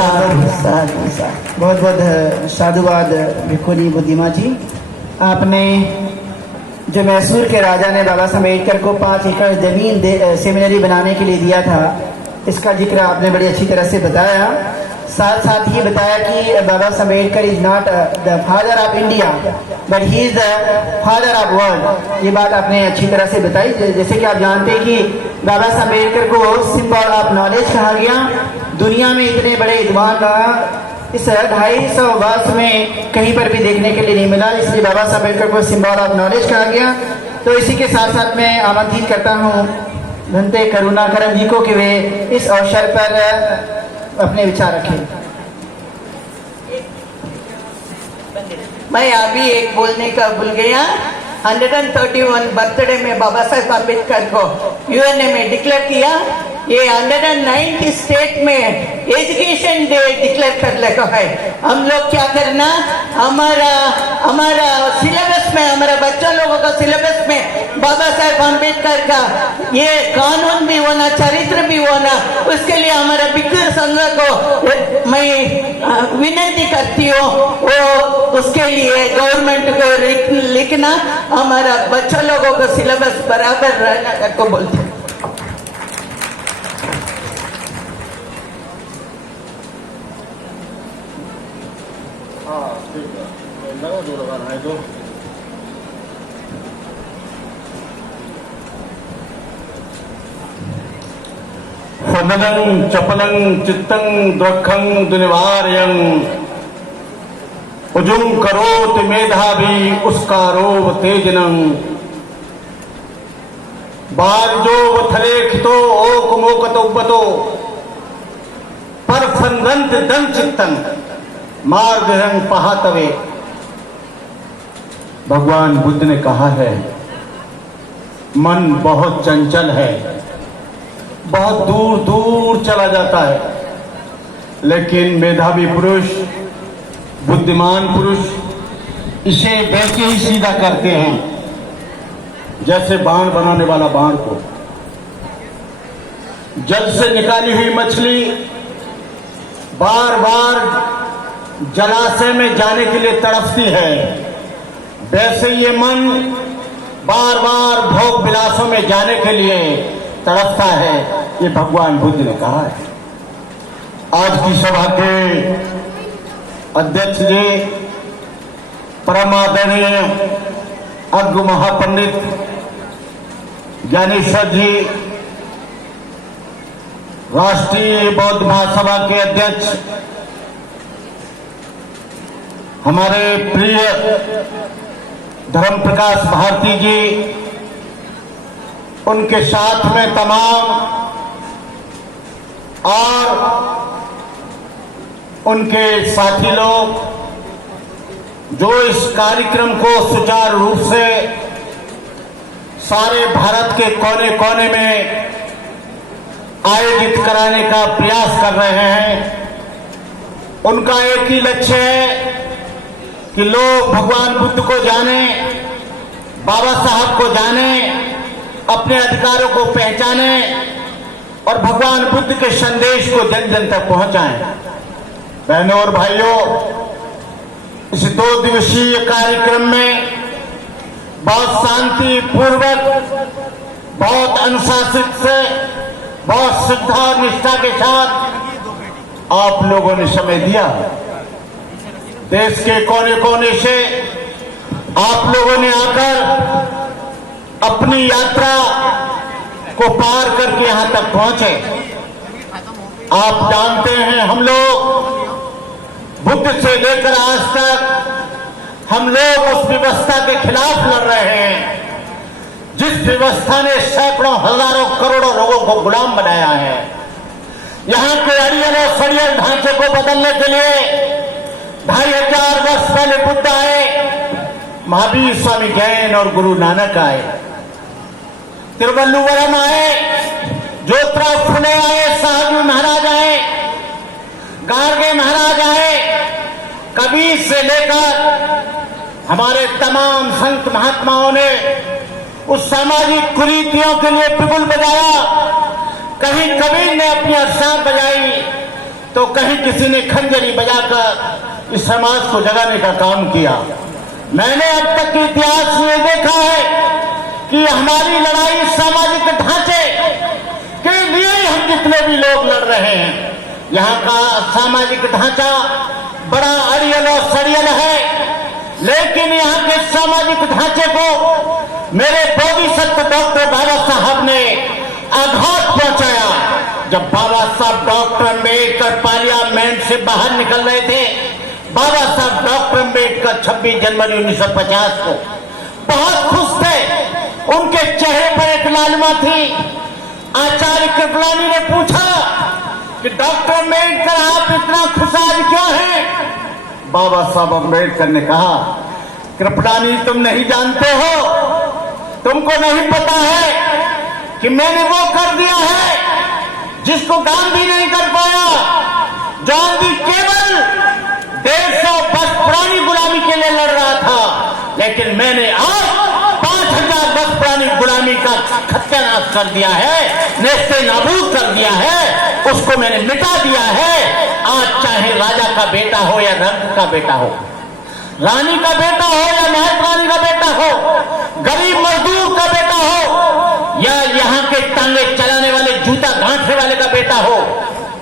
साधु साधु साधु। बहुत बहुत साधुवाद भिक्खुनी बुद्धिमा जी। आपने जो मैसूर के राजा ने बाबा साहब अम्बेडकर को 5 एकड़ जमीन सेमिनरी बनाने के लिए दिया था, इसका जिक्र आपने बड़ी अच्छी तरह से बताया। साथ साथ ये बताया कि बाबा Saheb Ambedkar is not the father of India but he is the father of world. ये बात आपने अच्छी तरह से बताई। जैसे कि आप जानते हैं कि बाबा साहब अम्बेडकर को सिंबल ऑफ नॉलेज कहा गया। दुनिया में इतने बड़े विद्वान का इस 250 वर्ष में कहीं पर भी देखने के लिए नहीं मिला, इसलिए बाबा साहब अम्बेडकर को सिंबल ऑफ नॉलेज कहा गया। तो इसी के साथ साथ मैं आमंत्रित करता हूँ धनते करुणाकरण जी को कि वे इस अवसर पर अपने विचार रखें। मैं अभी एक बोलने का भूल गया। 131 बर्थडे में बाबा साहब अम्बेडकर को यूएनए में डिक्लेयर किया। ये 190 स्टेट में एजुकेशन डे डिक्लेयर कर लगा है। हम लोग क्या करना, हमारा सिलेबस में, हमारा बच्चों लोगों का सिलेबस में बाबा साहब अम्बेडकर का ये कानून भी होना, चरित्र भी होना, उसके लिए हमारा भिक्खु संघ को मैं विनती करती हूँ वो उसके लिए गवर्नमेंट को लिखना, हमारा बच्चों लोगों को सिलेबस बराबर रहना को बोलते हैं। फदनं चपलं चित्तं द्रखं दुनिवार्यं उजुं करोति मेधावी उसकारो तेजनं बारजो वथलेखितो ओक मोकतो उपतो परफंदंत दं चित्तन मार्गहं पहातवे। भगवान बुद्ध ने कहा है मन बहुत चंचल है, बहुत दूर दूर चला जाता है, लेकिन मेधावी पुरुष, बुद्धिमान पुरुष इसे वैसे ही सीधा करते हैं जैसे बाण बनाने वाला बाण को। जल से निकाली हुई मछली बार बार जलाशय में जाने के लिए तड़पती है, वैसे ये मन बार बार भोग विलासों में जाने के लिए तड़पता है। ये भगवान बुद्ध ने कहा है। आज की सभा के अध्यक्ष जी, परम आदरणीय अग्र महापंडित ज्ञानेश्वर जी, राष्ट्रीय बौद्ध महासभा के अध्यक्ष हमारे प्रिय धर्म प्रकाश भारती जी, उनके साथ में तमाम और उनके साथी लोग जो इस कार्यक्रम को सुचारू रूप से सारे भारत के कोने कोने में आयोजित कराने का प्रयास कर रहे हैं। उनका एक ही लक्ष्य है कि लोग भगवान बुद्ध को जाने, बाबा साहब को जाने, अपने अधिकारों को पहचाने और भगवान बुद्ध के संदेश को जन जन तक पहुंचाएं। बहनों और भाइयों, इस 2 दिवसीय कार्यक्रम में बहुत शांति पूर्वक, बहुत अनुशासित से, बहुत श्रद्धा और निष्ठा के साथ आप लोगों ने समय दिया। देश के कोने कोने से आप लोगों ने आकर अपनी यात्रा को पार करके यहां तक पहुंचे। आप जानते हैं हम लोग बुद्ध से लेकर आज तक हम लोग उस व्यवस्था के खिलाफ लड़ रहे हैं जिस व्यवस्था ने सैकड़ों हजारों करोड़ों लोगों को गुलाम बनाया है। यहां के अड़ियल और सड़ियल ढांचे को बदलने के लिए 2500 वर्ष पहले बुद्ध आए, महावीर स्वामी जैन और गुरु नानक आए, तिरुवल्लुवरम आए, ज्योतिराव फुले आए, साहू महाराज आए, गार्गे महाराज आए, कबीर से लेकर हमारे तमाम संत महात्माओं ने उस सामाजिक कुरीतियों के लिए बिगुल बजाया। कहीं कबीर ने अपनी अरसां बजाई, तो कहीं किसी ने खंजरी बजाकर इस समाज को जगाने का काम किया। मैंने अब तक के इतिहास में देखा है कि हमारी लड़ाई सामाजिक ढांचे के लिए हम जितने भी लोग लड़ रहे हैं, यहाँ का सामाजिक ढांचा बड़ा अड़ियल और सड़ियल है, लेकिन यहाँ के सामाजिक ढांचे को मेरे बोधिसत्व डॉक्टर बाबा साहब ने आघात पहुंचाया। जब बाबा साहब डॉक्टर अम्बेडकर पार्लियामेंट से बाहर निकल रहे थे, बाबा साहब डॉक्टर अम्बेडकर 26 जनवरी 1950 को बहुत खुश थे। उनके चेहरे पर एक लालिमा थी। आचार्य कृपलानी ने पूछा कि डॉक्टर अम्बेडकर आप इतना खुश आज क्यों हैं? बाबा साहब अम्बेडकर ने कहा, कृपलानी तुम नहीं जानते हो, तुमको नहीं पता है कि मैंने वो कर दिया है जिसको गांधी नहीं कर पाया। गांधी केवल 150 वर्ष पुरानी गुलामी के लिए लड़ रहा था, लेकिन मैंने आज 5000 वर्ष पुरानी गुलामी का सत्यानाश कर दिया है, नेस्ते नाबूद कर दिया है, उसको मैंने मिटा दिया है। आज चाहे राजा का बेटा हो या रंग का बेटा हो, रानी का बेटा हो या महत रानी का बेटा हो, गरीब मजदूर का बेटा हो या यहाँ के टांगे चलाने वाले जूता गांठने वाले का बेटा हो,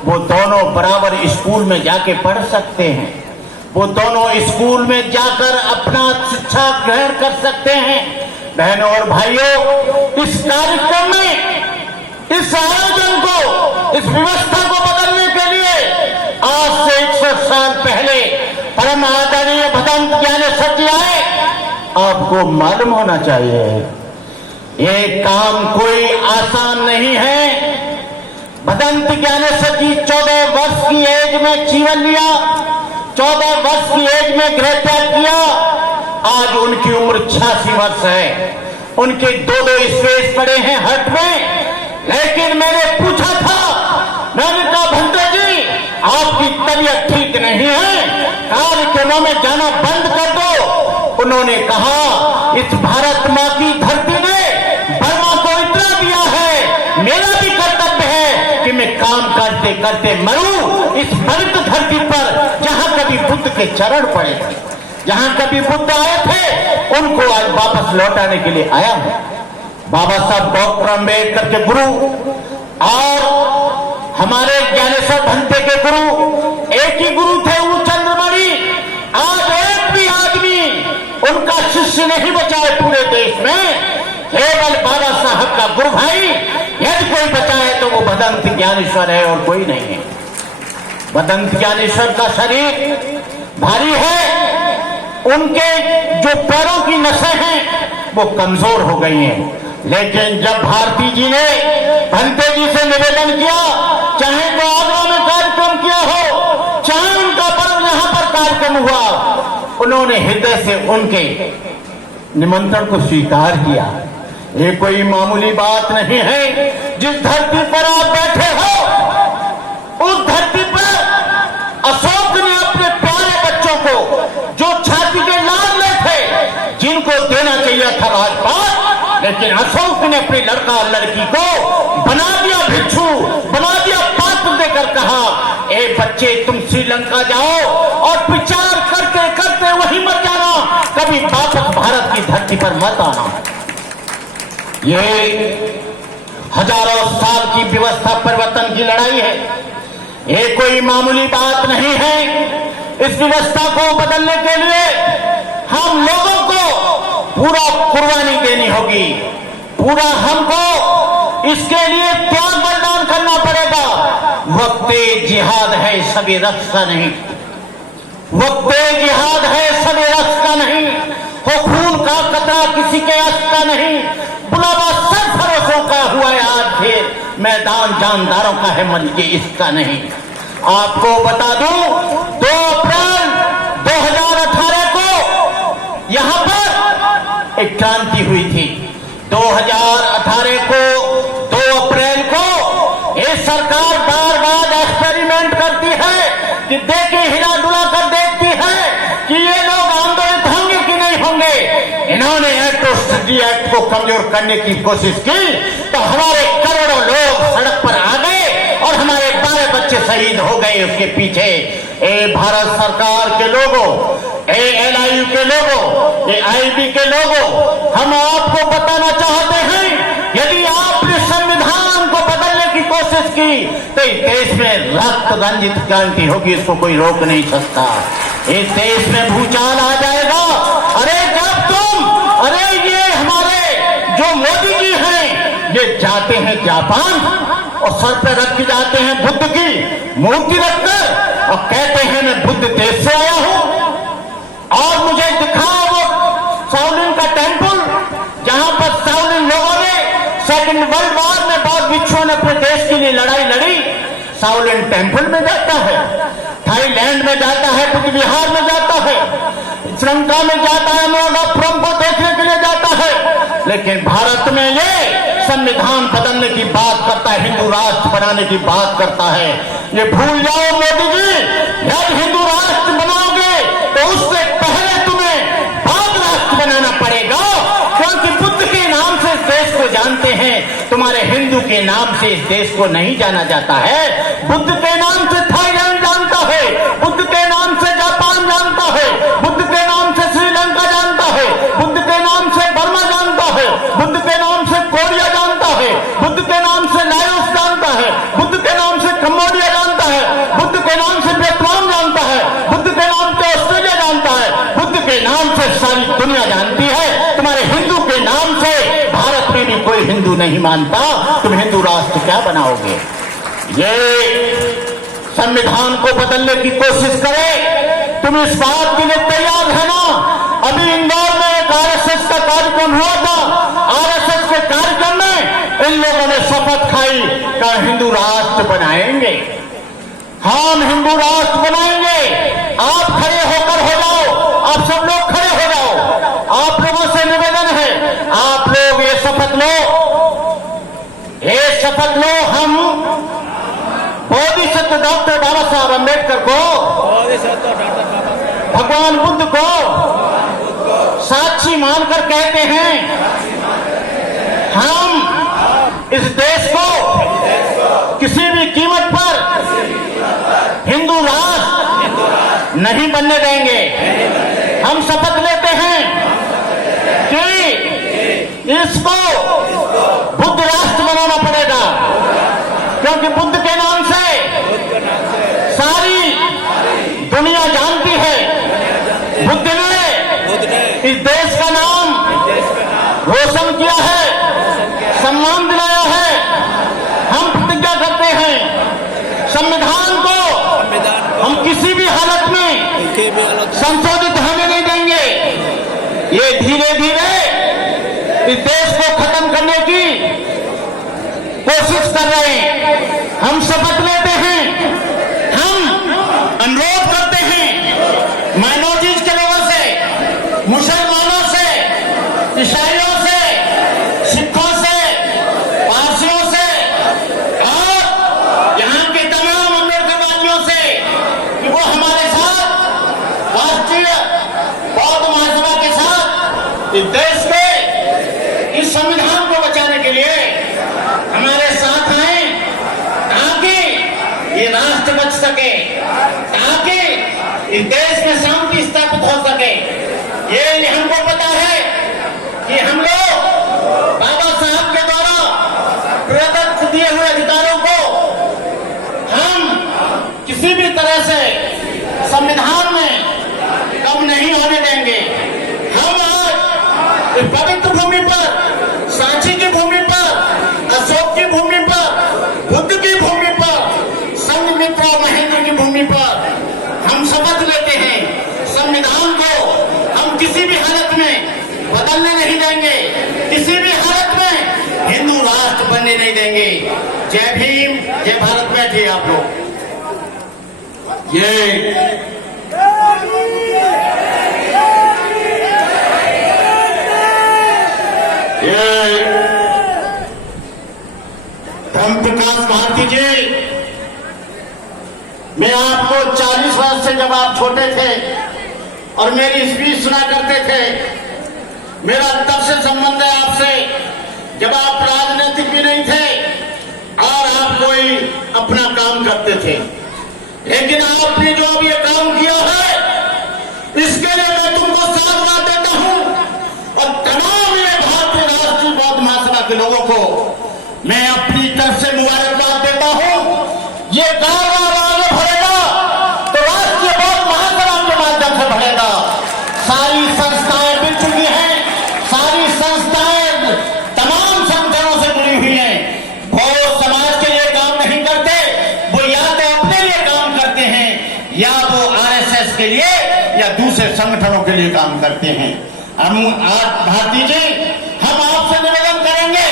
वो दोनों बराबर स्कूल में जाके पढ़ सकते हैं। वो दोनों स्कूल में जाकर अपना शिक्षा ग्रहण कर सकते हैं। बहनों और भाइयों, इस कार्यक्रम में, इस आयोजन को, इस व्यवस्था को बदलने के लिए आज से 100 साल पहले परम आदरणीय भदंत ज्ञानेश्वर जी आए। आपको मालूम होना चाहिए ये काम कोई आसान नहीं है। भदंत ज्ञानेश्वर जी 14 वर्ष की एज में जीवन लिया, 14 वर्ष की एज में गृह त्याग किया। आज उनकी उम्र 86 वर्ष है। उनके 2 स्पेस पड़े हैं हट में। लेकिन मैंने पूछा था, मैंने कहा भंते जी आपकी तबीयत ठीक नहीं है, कार्यक्रमों में जाना बंद कर दो। उन्होंने कहा इस भारत माँ की धरती ने बर्मा को इतना दिया है, मेरा भी कर्तव्य है कि मैं काम करते करते मरूं इस पवित्र धरती पर जहां कभी बुद्ध के चरण पड़े थे, जहां कभी बुद्ध आए थे, उनको आज वापस लौटाने के लिए आया हूं। बाबा साहब डॉक्टर अम्बेडकर के गुरु और हमारे ज्ञानेश्वर भंते के गुरु एक ही गुरु थे, वो चंद्रमणि। आज एक भी आदमी उनका शिष्य नहीं बचा है पूरे देश में, केवल बाबा साहब का गुरु भाई यदि कोई बचा है तो वो भदंत ज्ञानेश्वर है और कोई नहीं है। भदंत ज्ञानेश्वर का शरीर भारी है, उनके जो पैरों की नसें हैं वो कमजोर हो गई हैं। लेकिन जब भारती जी ने भंते जी से निवेदन किया, चाहे तो आगरा में कार्यक्रम किया हो, चाहे उनका पर्व यहां पर कार्यक्रम हुआ, उन्होंने हृदय से उनके निमंत्रण को स्वीकार किया। ये कोई मामूली बात नहीं है। जिस धरती पर आप बैठे हो, उस धरती पर अशोक ने अपने प्यारे बच्चों को, जो छाती के लाडले थे, जिनको देना चाहिए था राजपाट, लेकिन अशोक ने अपने लड़का और लड़की को बना दिया भिक्षु, बना दिया पात्र देकर कहा, ए बच्चे तुम श्रीलंका जाओ और विचार करते करते वहीं मर जाना, कभी वापस भारत की धरती पर मत आना। ये हजारों साल की व्यवस्था परिवर्तन की लड़ाई है, ये कोई मामूली बात नहीं है। इस व्यवस्था को बदलने के लिए हम लोगों को पूरा कुर्बानी देनी होगी, पूरा हमको इसके लिए त्याग बलिदान करना पड़ेगा। वक्ते जिहाद है सभी रक्स का नहीं, वक्ते जिहाद है सभी रक्स का नहीं, हो खून का कतरा किसी के अस का नहीं, बुलावा सरफरोशों का हुआ है आज फिर, मैदान जानदारों का है मन के इसका नहीं। आपको बता दूं 2 अप्रैल 2018 को यहां पर एक क्रांति हुई थी। 2018 को 2 अप्रैल को ये सरकार बार बार एक्सपेरिमेंट करती है कि देखे हिला डुला कर देखती है कि ये लोग आंदोलित होंगे कि नहीं होंगे। इन्होंने एट्रोसिटी एक्ट को कमजोर करने की कोशिश की तो हमारे करोड़ों लोग सड़क पर आ गए और हमारे 12 बच्चे शहीद हो गए उसके पीछे। ए भारत सरकार के लोगों, ALIU के लोगों, AIB के लोगों, हम आपको बताना चाहते हैं, यदि आपने संविधान को बदलने की कोशिश की तो इस देश में रक्त रंजित क्रांति होगी, इसको कोई रोक नहीं सकता। इस देश में भूचाल आ जाएगा। ये हमारे जो मोदी जी हैं, ये जाते हैं जापान और सर पे रख के जाते हैं बुद्ध की मूर्ति रखकर और कहते हैं मैं बुद्ध देश से आया हूं। और मुझे दिखाओ वो शाओलिन का टेम्पल, जहां पर शाओलिन लोगों ने सेकंड वर्ल्ड वॉर में बहुत भिक्षुओं ने अपने देश के लिए लड़ाई लड़ी। शाओलिन टेम्पल में जाता है, थाईलैंड में जाता है, कुछ बिहार में जाता है, श्रीलंका में जाता है, नोगापुरम को देखने के लिए जाता है। लेकिन भारत में ये संविधान बदलने की बात करता है, हिंदू राष्ट्र बनाने की बात करता है। ये भूल जाओ मोदी जी, जब हिंदू राष्ट्र बनाओगे तो उससे पहले तुम्हें भारत राष्ट्र बनाना पड़ेगा, क्योंकि बुद्ध के नाम से इस देश को जानते हैं, तुम्हारे हिंदू के नाम से इस देश को नहीं जाना जाता है। बुद्ध के नाम से थाईलैंड जानता है, बुद्ध के नाम से जापान जानता है, बुद्ध के नाम से श्रीलंका जानता है, बुद्ध के नाम से बर्मा जानता है, बुद्ध के नाम से कोरिया जानता है, बुद्ध के नाम से लाओस जानता है, बुद्ध के नाम से कंबोडिया जानता है, बुद्ध के नाम से वियतनाम जानता है, बुद्ध के नाम से ऑस्ट्रेलिया जानता है, बुद्ध के नाम से सारी दुनिया जानती है। तुम्हारे हिंदू के नाम से भारत में भी कोई हिंदू नहीं मानता, तुम हिंदू राष्ट्र क्या बनाओगे? ये संविधान को बदलने की कोशिश करे, तुम इस बात के लिए तैयार है ना? अभी इंदौर में एक RSS का कार्यक्रम हुआ था, RSS के कार्यक्रम में इन लोगों ने शपथ खाई कि हिंदू राष्ट्र बनाएंगे, हम हिंदू राष्ट्र बनाएंगे। आप खड़े होकर हो जाओ, आप सब लोग खड़े हो जाओ। आप लोगों से निवेदन है, आप लोग ये शपथ लो, ये शपथ लो। हम बोधिसत्व डॉक्टर बाबा साहब अम्बेडकर को, भगवान बुद्ध को साक्षी मानकर कहते हैं, हम इस देश को किसी भी कीमत पर हिंदू राष्ट्र नहीं बनने देंगे। हम शपथ लेते हैं कि इसको बुद्ध राष्ट्र बनाना पड़ेगा, क्योंकि बुद्ध के नाम से सारी दुनिया जानती है। बुद्ध ने इस देश का नाम रोशन किया है, सम्मान दिलाया है। हम प्रतिज्ञा करते हैं, संविधान को हम किसी भी हालत में संशोधित होने नहीं देंगे। ये धीरे धीरे इस देश को खत्म करने की कोशिश कर रहे हैं। हम शपथ लेते हैं, हम अनुरोध करते हैं माइनॉरिटीज के लोगों से, मुसलमानों से, ईसाइयों से, सिखों से, पारसियों से और यहाँ के तमाम अम्बेडकरवादियों से कि वो हमारे साथ राष्ट्रीय बौद्ध महासभा के साथ इस देश के इस संविधान को बचाने के लिए हमारे साथ आए, ताकि ये राष्ट्र बच सके, ताकि इस देश में शांति स्थापित हो सके। ये हमको पता है कि हम लोग बाबा साहब के द्वारा प्रदत्त दिए हुए अधिकारों को हम किसी भी तरह से संविधान में कम नहीं होने देंगे। हम आज इस पवित्र भूमि पर, सांची की भूमि पर, अशोक की भूमि पर, बुद्ध की भूमि पर, संघमित्रा महेंद्र की भूमि पर हम शपथ लेते हैं, संविधान को हम किसी भी हालत में बदलने नहीं देंगे, किसी भी हालत में हिंदू राष्ट्र बनने नहीं देंगे। जय भीम, जय भारत। बैठिए आप लोग। ये धर्म प्रकाश भारती जी, मैं आपको 40 वर्ष से, जब आप छोटे थे और मेरी स्पीच सुना करते थे, मेरा तब से संबंध है आपसे, जब आप राजनीतिक भी नहीं थे और आप कोई अपना काम करते करते थे। लेकिन आपने जो अब ये काम किया है, इसके लिए मैं तुमको साधुवाद देता हूं और तमाम ये भारतीय राष्ट्रीय बौद्ध महासभा के लोगों को मैं अपनी तरफ से मुबारकबाद देता हूं। ये कारोबार आगे बढ़ेगा तो राष्ट्रीय बौद्ध महासभा के माध्यम से बढ़ेगा। सारी संस्थाएं मिल चुकी हैं, सारी संस्थाएं तमाम संगठनों से जुड़ी हुई हैं। वो समाज के लिए काम नहीं करते, वो या तो अपने लिए काम करते हैं या वो आरएसएस के लिए या दूसरे संगठनों के लिए काम करते हैं। हम आज भारती जी, हम आपसे निवेदन करेंगे,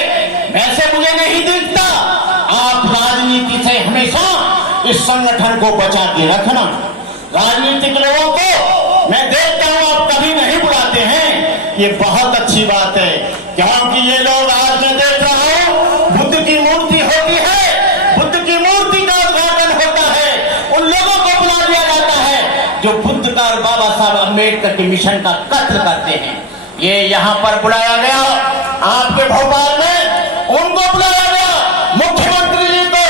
वैसे मुझे नहीं दिखता, आप राजनीति से हमेशा इस संगठन को बचा के रखना। राजनीतिक लोगों को मैं देखता हूं आप कभी नहीं बुलाते हैं, ये बहुत अच्छी बात है, क्योंकि ये लोग आज मैं देख रहा हूं बुद्ध की मूर्ति होती है, बुद्ध की मूर्ति का उद्घाटन होता है, उन लोगों को बुला लिया जाता है जो बुद्ध का और बाबा साहब अम्बेडकर के मिशन का कत्ल करते हैं। ये यहाँ पर बुलाया गया, आपके भोपाल में उनको बुलाया गया, मुख्यमंत्री जी को।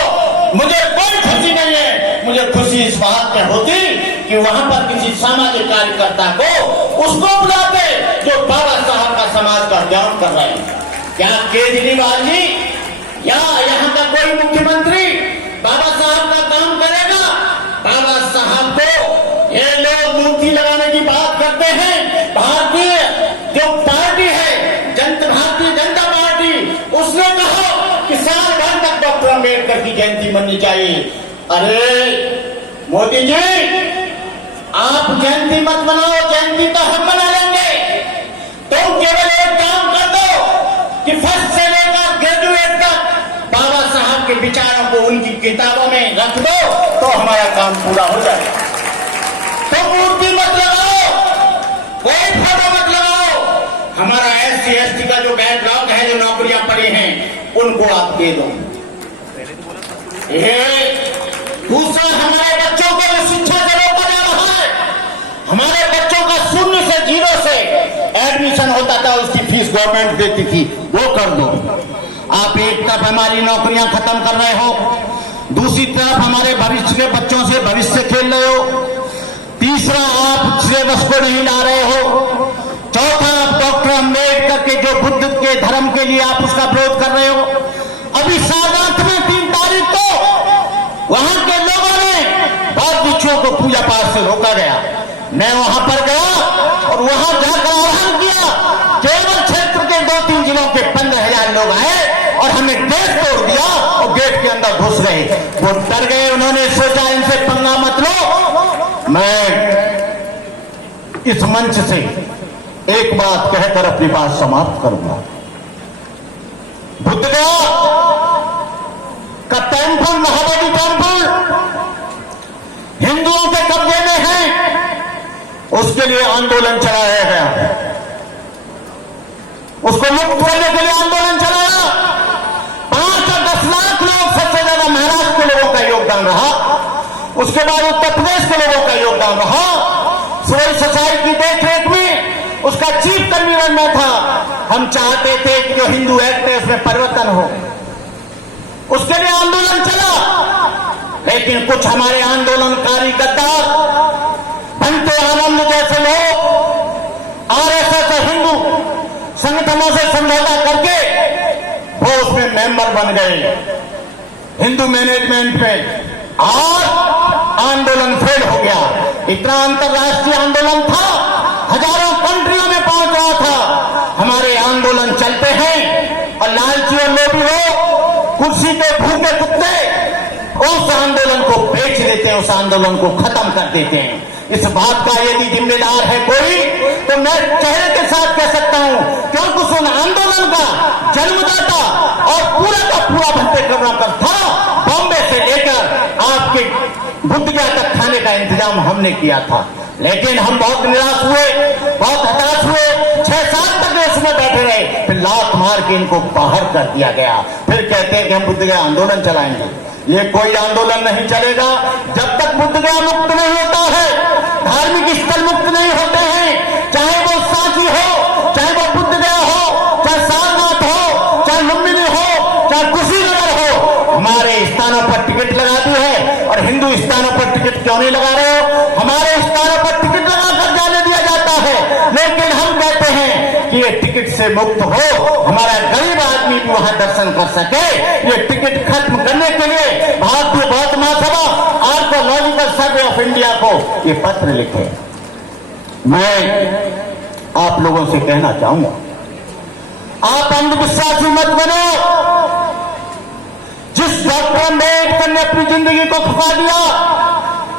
मुझे कोई खुशी नहीं है, मुझे खुशी इस बात में होती कि वहां पर किसी सामाजिक कार्यकर्ता को उसको बुलाते जो बाबा साहब का समाज का ज्ञान कर रहे हैं। क्या केजरीवाल जी या यहाँ का कोई मुख्यमंत्री बाबा साहब का काम करेगा? बाबा साहब को ये लोग मूर्ति लगाने की बात करते हैं। भारतीय जो पार्टी है, भारतीय जनता पार्टी, उसने कहा कि साल भर तक डॉक्टर अम्बेडकर की जयंती मननी चाहिए। अरे मोदी जी, आप जयंती मत मनाओ, जयंती तो हम मना लेंगे। तुम केवल एक काम कर दो कि फर्स्ट से लेकर ग्रेजुएट तक बाबा साहब के विचारों को उनकी किताबों में रख दो तो हमारा काम पूरा हो जाए। तो मूर्ति मत लगाओ, कोई फोटो मत लगाओ। हमारा SC/ST का जो बैकलॉग है, जो नौकरियां पड़ी हैं, उनको आप दे दो। दूसरा, हमारे बच्चों को जो शिक्षा से रोका जा रहा है, हमारे बच्चों का 0 से 0 से एडमिशन होता था, उसकी फीस गवर्नमेंट देती थी, वो कर दो। आप एक तरफ हमारी नौकरियां खत्म कर रहे हो, दूसरी तरफ हमारे भविष्य के बच्चों से भविष्य खेल रहे हो। तीसरा, आप सिलेबस को नहीं ला रहे हो। चौथा, आप डॉक्टर अम्बेडकर के जो बुद्ध के धर्म के लिए आप उसका विरोध कर रहे हो। अभी सारनाथ में 3 तारीख को वहां के लोगों ने बौद्ध भिक्षुओं को पूजा पाठ से रोका गया। मैं वहां पर गया और वहां जाकर आह्वान किया। केवल क्षेत्र के 2-3 जिलों के 15,000 लोग आए और हमें गेट तोड़ दिया और गेट के अंदर घुस गए। वो डर गए, उन्होंने सोचा इनसे पंगा मत लो। मैं इस मंच से एक बात कहकर अपनी बात समाप्त करूंगा। बुद्धगया का टेम्पल, महाबोधि टेम्पल, हिंदुओं के कब्जे में है। उसके लिए आंदोलन चलाया गया, उसको मुक्त करने के लिए आंदोलन चलाया। 5 और 10 लाख लोग, सबसे ज्यादा महाराष्ट्र के लोगों का योगदान रहा, उसके बाद उत्तर प्रदेश के लोगों का योगदान रहा। सिविल सोसाइटी की देखरेख में उसका चीफ कन्वीनर मैं था। हम चाहते थे कि जो हिंदू एक्ट है उसमें परिवर्तन हो, उसके लिए आंदोलन चला। लेकिन कुछ हमारे आंदोलनकारी गद्दार, बनते आनंद जैसे लोग आरएसएस और हिंदू संगठनों से समझौता करके वो उसमें मेंबर बन गए हिंदू मैनेजमेंट में, और आंदोलन फेल हो गया। इतना अंतर्राष्ट्रीय आंदोलन था, हजारों कंट्रियों में पहुंच रहा था। हमारे आंदोलन चलते हैं और लालची और लोभी लोग, कुर्सी पे भूखे कुत्ते उस आंदोलन को बेच देते हैं, उस आंदोलन को खत्म कर देते हैं। इस बात का यदि जिम्मेदार है कोई, तो मैं चेहरे के साथ कह सकता हूं, क्योंकि उस आंदोलन का जन्मदाता और पूरा का पूरा भट्टे कर्नाकर था। बॉम्बे से लेकर आपके बुद्धगया तक खाने का इंतजाम हमने किया था। लेकिन हम बहुत निराश हुए, बहुत हताश हुए। 6-7 तक उसमें बैठे रहे, फिर लात मार के इनको बाहर कर दिया गया। फिर कहते हैं कि हम बुद्धगया आंदोलन चलाएंगे। ये कोई आंदोलन नहीं चलेगा जब तक बुद्धगया मुक्त नहीं होता है, धार्मिक स्थल मुक्त नहीं होते हैं। चाहे वो सांची हो, चाहे वो बुद्धगया हो, चाहे सारनाथ हो, चाहे लुम्बिनी हो, चाहे कुशीनगर हो, हमारे स्थानों पर टिकट लगा दी है और टिकट क्यों नहीं लगा रहे हो? हमारे स्थानों पर टिकट लगाकर जाने दिया जाता है, लेकिन हम कहते हैं कि ये टिकट से मुक्त हो, हमारा गरीब आदमी भी वहां दर्शन कर सके। ये टिकट खत्म करने के लिए भारतीय बौद्ध महासभा आर्कोलॉजिकल सर्वे ऑफ इंडिया को ये पत्र लिखे। मैं आप लोगों से कहना चाहूंगा, आप अंधविश्वासी मत बनो। जिस डॉक्टर अम्बेडकर ने अपनी जिंदगी को खपा दिया,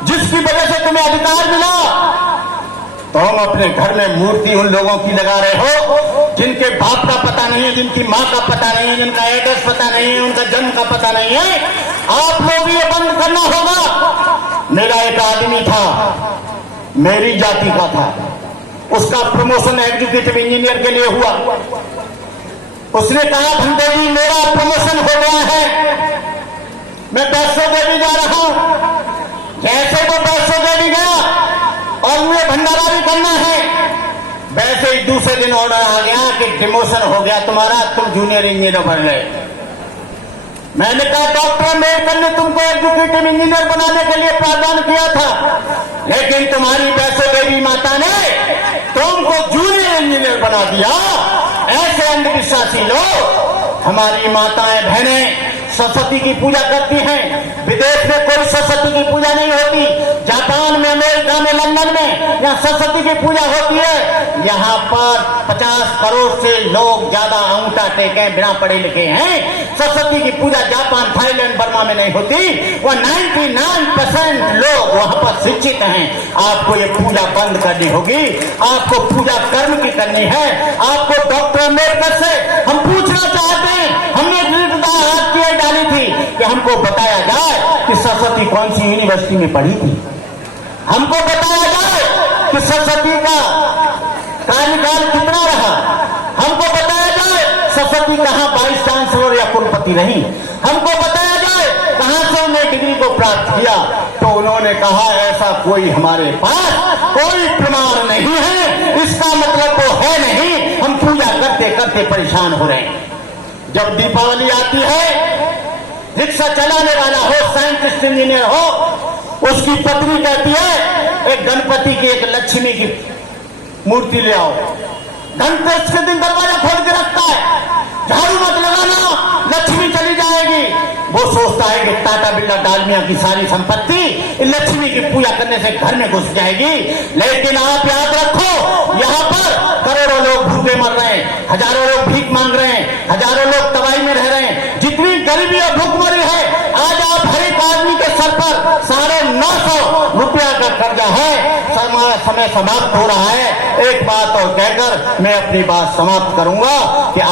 जिसकी वजह से तुम्हें अधिकार मिला, तो हम अपने घर में मूर्ति उन लोगों की लगा रहे हो जिनके बाप का पता नहीं है, जिनकी मां का पता नहीं है, जिनका एड्रेस पता नहीं है, उनका जन्म का पता नहीं है। आप लोग ये बंद करना होगा। मेरा एक आदमी था, मेरी जाति का था, उसका प्रमोशन एग्जीक्यूटिव इंजीनियर के लिए हुआ। उसने कहा भंते जी मेरा प्रमोशन हो गया है, मैं वैष्णो देवी जा रहा हूं। जैसे वो वैष्णो देवी गया और मुझे भंडारा भी करना है, वैसे ही दूसरे दिन ऑर्डर आ गया कि डिमोशन हो गया तुम्हारा, तुम जूनियर इंजीनियर बन गए। मैंने कहा डॉक्टर अम्बेडकर ने तुमको एग्जीक्यूटिव इंजीनियर बनाने के लिए प्रावधान किया था, लेकिन तुम्हारी वैष्णो देवी माता ने तुमको जूनियर इंजीनियर बना दिया। ऐसे अंधविश्वासी लोग, हमारी माताएं बहनें सरस्वती की पूजा करती हैं। विदेश में कोई सरस्वती की पूजा नहीं होती। जापान में, अमेरिका में, लंदन में यहाँ सरस्वती की पूजा होती है। यहाँ पर 50 करोड़ से लोग ज्यादा अंगूठा टेके बिना पढ़े लिखे हैं। सरस्वती की पूजा जापान, थाईलैंड, बर्मा में नहीं होती। वह 99% लोग वहां पर शिक्षित हैं। आपको ये पूजा बंद करनी होगी। आपको पूजा कर्म की करनी है। आपको डॉक्टर अम्बेडकर से हम पूछना चाहते हैं, हमने डाली थी कि हमको बताया जाए कि सरस्वती कौन सी यूनिवर्सिटी में पढ़ी थी। हमको बताया जाए कि सरस्वती का कार्यकाल कितना रहा। हमको बताया जाए सरस्वती कहां वाइस चांसलर या कुलपति रही। हमको बताया जाए कहां से उन्हें डिग्री को प्राप्त किया। तो उन्होंने कहा ऐसा कोई हमारे पास कोई प्रमाण नहीं है। इसका मतलब वो है नहीं, हम पूजा करते करते परेशान हो रहे हैं। जब दीपावली आती है, रिक्शा चलाने वाला हो, साइंटिस्ट इंजीनियर हो, उसकी पत्नी कहती है एक गणपति की, एक लक्ष्मी की मूर्ति ले आओ। धनतेरस के दिन दरवाजा खोल के रखता है, झाड़ू मत लगाना, लक्ष्मी चली जाएगी। वो सोचता है कि टाटा बिरला डालमिया की सारी संपत्ति लक्ष्मी की पूजा करने से घर में घुस जाएगी। लेकिन आप याद रखो, यहाँ पर करोड़ों लोग भूखे मर रहे हैं, हजारों लोग भीख मांग रहे हैं, हजारों लोग तबाही में रह रहे हैं। जितनी गरीबी और भूखमरी है, आज आप हर एक आदमी के सर पर 950 रुपया का कर्जा है। हमारा समय समाप्त हो रहा है। एक बात और कहकर मैं अपनी बात समाप्त करूंगा कि